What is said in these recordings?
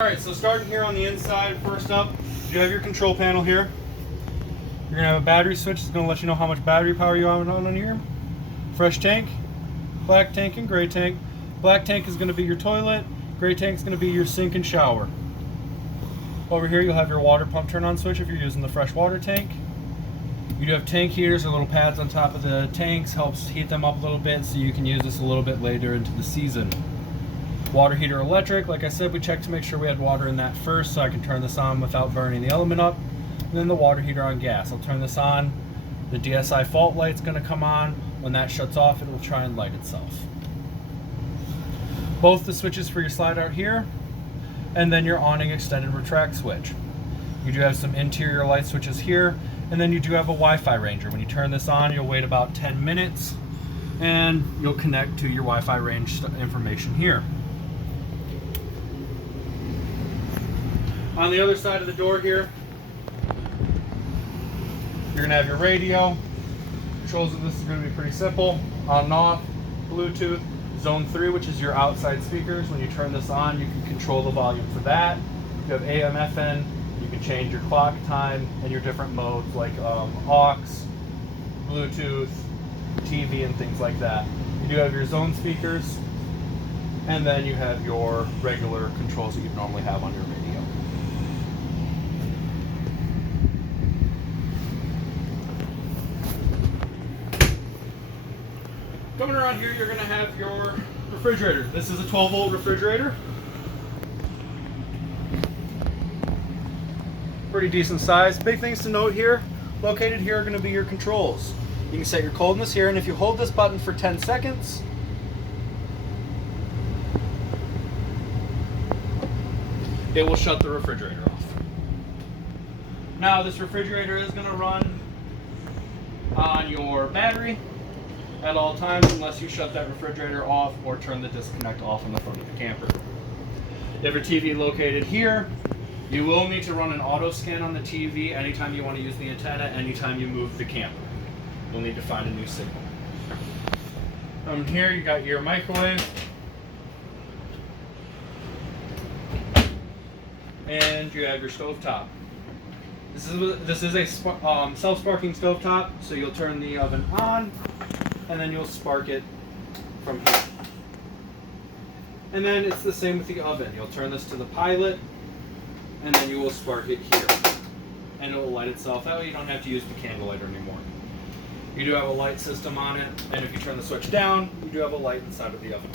Alright, so starting here on the inside, first up, you have your control panel here. You're going to have a battery switch that's going to let you know how much battery power you have on here. Fresh tank, black tank, and gray tank. Black tank is going to be your toilet, gray tank is going to be your sink and shower. Over here you'll have your water pump turn on switch if you're using the fresh water tank. You do have tank heaters or little pads on top of the tanks, helps heat them up a little bit so you can use this a little bit later into the season. Water heater electric, like I said, we checked to make sure we had water in that first so I can turn this on without burning the element up. And then the water heater on gas. I'll turn this on. The DSI fault light's going to come on. When that shuts off, it will try and light itself. Both the switches for your slide out here, and then your awning extended retract switch. You do have some interior light switches here, and then you do have a Wi-Fi ranger. When you turn this on, you'll wait about 10 minutes, and you'll connect to your Wi-Fi range information here. On the other side of the door here, you're going to have your radio. Controls of this is going to be pretty simple. On and off, Bluetooth, Zone 3, which is your outside speakers. When you turn this on, you can control the volume for that. You have AM, FM. You can change your clock time and your different modes like aux, Bluetooth, TV, and things like that. You do have your zone speakers, and then you have your regular controls that you normally have on your radio. Coming around here, you're going to have your refrigerator. This is a 12-volt refrigerator. Pretty decent size. Big things to note here, located here are going to be your controls. You can set your coldness here, and if you hold this button for 10 seconds, it will shut the refrigerator off. Now, this refrigerator is going to run on your battery at all times unless you shut that refrigerator off or turn the disconnect off on the front of the camper. You have your TV located here. You will need to run an auto scan on the TV anytime you want to use the antenna, anytime you move the camper. You'll need to find a new signal. Here you got your microwave. And you have your stove top. This is a self-sparking stove top, so you'll turn the oven on, and then you'll spark it from here. And then it's the same with the oven. You'll turn this to the pilot, and then you will spark it here. And it will light itself. That way you don't have to use the candle lighter anymore. You do have a light system on it, and if you turn the switch down, you do have a light inside of the oven.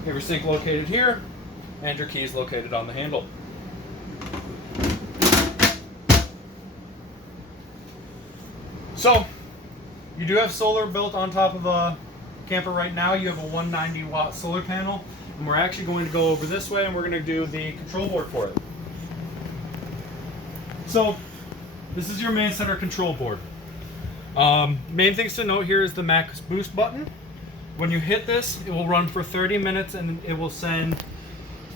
You have your sink located here, and your keys located on the handle. So, you do have solar built on top of a camper right now. You have a 190 watt solar panel, and we're actually going to go over this way and we're going to do the control board for it. So, this is your main center control board. Main things to note here is the max boost button. When you hit this, it will run for 30 minutes and it will send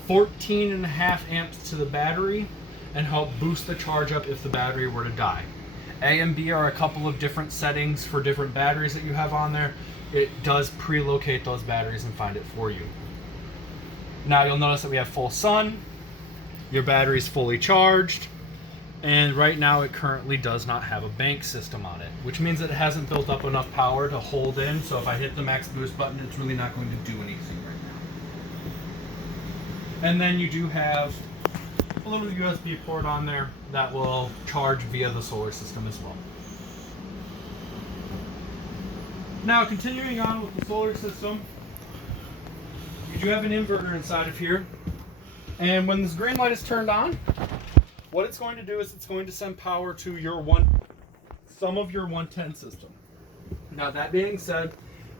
14.5 amps to the battery and help boost the charge up if the battery were to die. A and B are a couple of different settings for different batteries that you have on there. It does pre-locate those batteries and find it for you. Now you'll notice that we have full sun, your battery's fully charged, and right now it currently does not have a bank system on it, which means that it hasn't built up enough power to hold in, so if I hit the max boost button, it's really not going to do anything right now. And then you do have a little USB port on there that will charge via the solar system as well. Now, continuing on with the solar system, you do have an inverter inside of here, and when this green light is turned on, what it's going to do is it's going to send power to some of your 110 system. Now, that being said,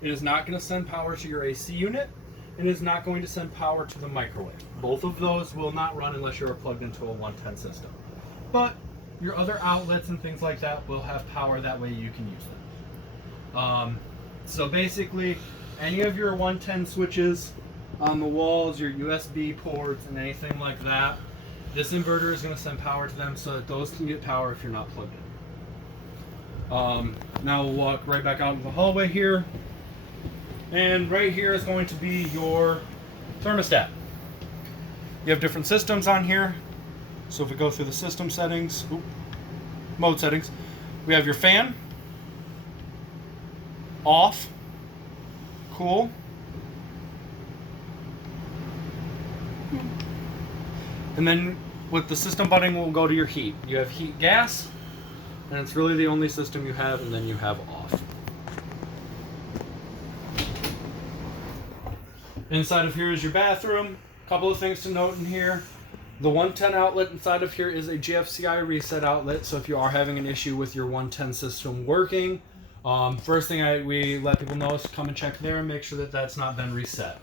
it is not going to send power to your AC unit, and is not going to send power to the microwave. Both of those will not run unless you're plugged into a 110 system. But your other outlets and things like that will have power, that way you can use them. So basically, any of your 110 switches on the walls, your USB ports, and anything like that, this inverter is going to send power to them so that those can get power if you're not plugged in. Now we'll walk right back out into the hallway here. And right here is going to be your thermostat. You have different systems on here. So if we go through the system settings, mode settings, we have your fan, off, cool, and then with the system button we'll go to your heat. You have heat gas, and it's really the only system you have, and then you have off. Inside of here is your bathroom. Couple of things to note in here. The 110 outlet inside of here is a GFCI reset outlet, so if you are having an issue with your 110 system working, first thing we let people know is to come and check there and make sure that that's not been reset.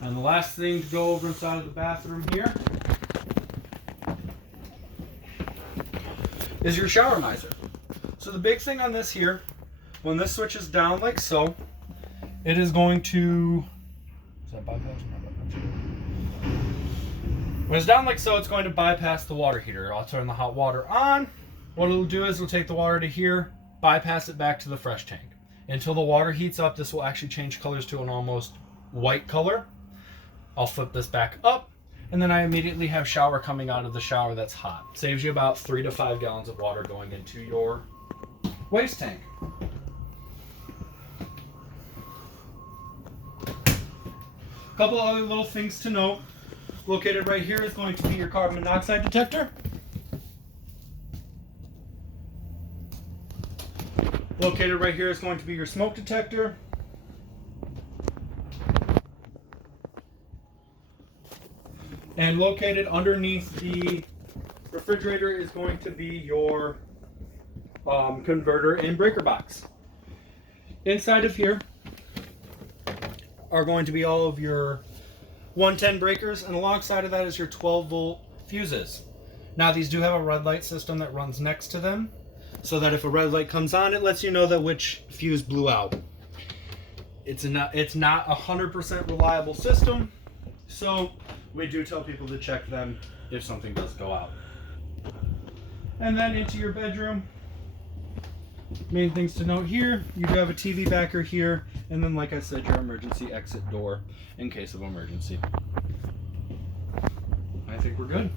And the last thing to go over inside of the bathroom here is your shower miser. So the big thing on this here, when this switches down like so, it is going to, is that bypass? When it's down like so, it's going to bypass the water heater. I'll turn the hot water on. What it'll do is it'll take the water to here, bypass it back to the fresh tank. Until the water heats up, this will actually change colors to an almost white color. I'll flip this back up, and then I immediately have shower coming out of the shower that's hot. Saves you about 3 to 5 gallons of water going into your waste tank. A couple other little things to note. Located right here is going to be your carbon monoxide detector. Located right here is going to be your smoke detector. And located underneath the refrigerator is going to be your converter and breaker box. Inside of here are going to be all of your 110 breakers, and alongside of that is your 12-volt fuses. Now these do have a red light system that runs next to them, so that if a red light comes on, it lets you know that which fuse blew out. It's not a 100% reliable system, so we do tell people to check them if something does go out. And then into your bedroom. Main things to note here, you do have a TV backer here, and then like I said, your emergency exit door in case of emergency. I think we're good.